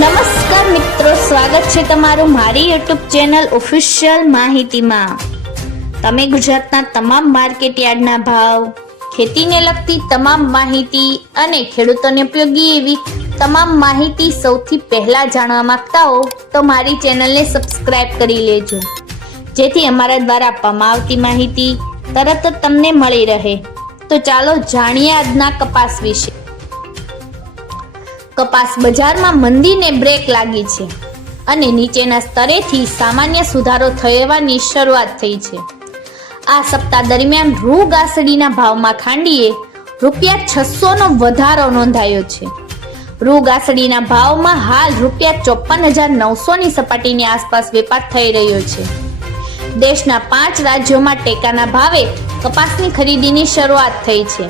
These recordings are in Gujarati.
નમસ્કાર મિત્રો, સ્વાગત છે તમારું મારી યુટ્યુબ ચેનલ ઓફિશિયલ માહિતીમાં। તમે ગુજરાતના તમામ માર્કેટ યાર્ડના ભાવ, ખેતીને લગતી તમામ માહિતી અને ખેડૂતોને ઉપયોગી એવી તમામ માહિતી સૌથી પહેલા જાણવા માંગતા હો તો મારી ચેનલને સબસ્ક્રાઇબ કરી લેજો, જેથી અમારા દ્વારા આપવામાં આવતી માહિતી તરત જ તમને મળી રહે। તો ચાલો જાણીએ આજના કપાસ વિશે। કપાસ બજારમાં મંદીને બ્રેક લાગી છે અને નીચેના સ્તરેથી સામાન્ય સુધારો થવાની શરૂઆત થઈ છે। આ સપ્તાહ દરમિયાન રૂ ગાસડીના ભાવમાં ખાંડીએ ₹600 નો વધારો નોંધાયો છે। રૂ ગાસડીના ભાવમાં હાલ ₹54,900 ની સપાટીની આસપાસ વેપાર થઈ રહ્યો છે। દેશના 5 રાજ્યોમાં ટેકાના ભાવે કપાસની ખરીદીની શરૂઆત થઈ છે।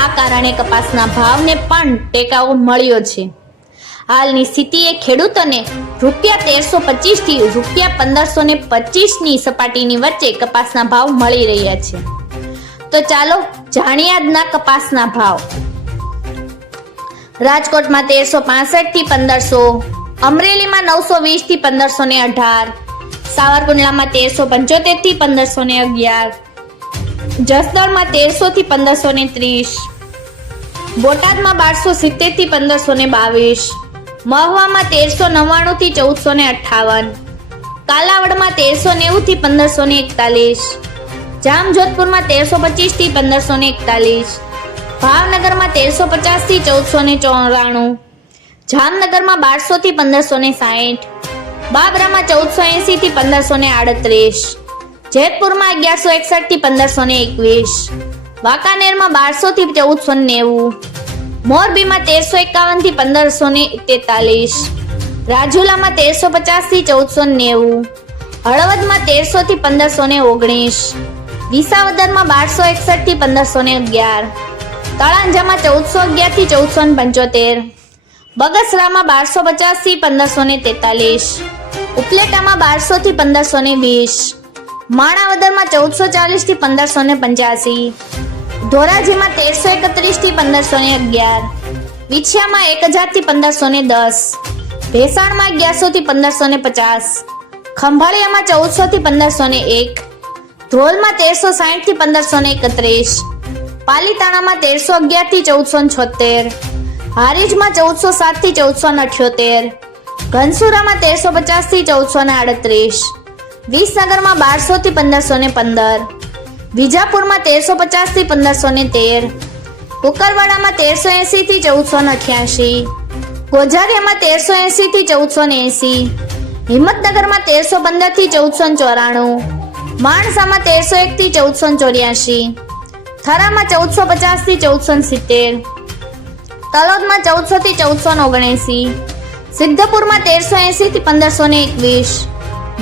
આ કારણે કપાસના ભાવને પણ ટેકાઓ મળ્યો છે। હાલની સ્થિતિએ ખેડૂતોને ₹1325 થી ₹1525 ની સપાટીની વચ્ચે કપાસના ભાવ મળી રહ્યા છે। તો ચાલો જાણીએ આજના કપાસના ભાવ। રાજકોટમાં 1365 થી 1500, અમરેલીમાં 920 થી 1518, સાવરકુંડલામાં 1375 થી 1511, જસદણમાં 1300 થી 1530, બોટાદમાં 1270 થી 1522, મહુવામાં 1399 થી 1458, કાલાવડમાં 1390 થી 1541, જામજોધપુરમાં 1325 થી 1541, ભાવનગરમાં 1350 થી 1494, જામનગરમાં 1200 થી 1560, બાબરામાં 1480 થી 1538, જેતપુરમાં 1161 થી 1521, વાંકાનેરમાં 1200 થી 1490, મોરબીમાં 1351 થી 1543, રાજુલામાં 1350 થી 1490, હળવદમાં 1300 થી 1519, વિસાવદરમાં 1261 થી 1511, તળાંજામાં 1411 થી 1475, બગસરામાં 1250 થી 1543, ઉપલેટામાં 1200 થી 1520, માણાવદરમાં 1440 થી 1585, ધોરાજીમાં 1331 થી 1511, વિછિયામાં 1000 થી 1510, ભેસાણમાં 1100 થી 1550, ખંભાળિયામાં 1400 થી 1501, ધ્રોલમાં 1360 થી 1531, પાલીતાણામાં 1311 થી 1476, હારીજમાં 1407 થી 1478, ઘનસુરામાં 1350 થી 1438, વિસનગરમાં 1200 થી 1515, વિજાપુરમાં 1350 થી 1513, કુકરવાડામાં 1380 થી 1488, ગોઝારિયામાં 1380 થી 1480, હિંમતનગરમાં 1315 થી 1494, માણસામાં 1301 થી 1484, થરામાં 1450 થી 1470, તલોદમાં 1400 થી 1479, સિદ્ધપુરમાં 1380 થી 1521,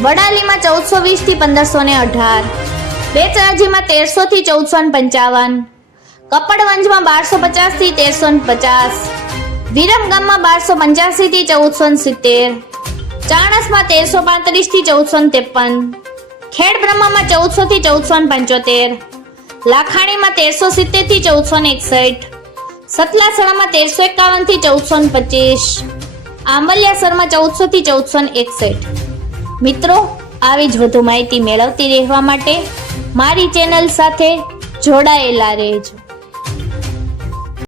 વડાલીમાં 1420 થી 1518, બેચરાજીમાં 1300 થી 1455, કપડવંજમાં 1250 થી 1350, વિરમગામમાં 1285 થી 1470, ચાણસમાં 1335 થી 1453, ખેડબ્રહ્મામાં 1400 થી 1475, લાખાણીમાં 1370 થી 1461, સતલાસણામાં 1351 થી 1425, આંબલિયાસરમાં 1400 થી 1461। મિત્રો, આવી જ વધુ માહિતી મેળવતી રહેવા માટે મારી ચેનલ સાથે જોડાયેલા રહેજો।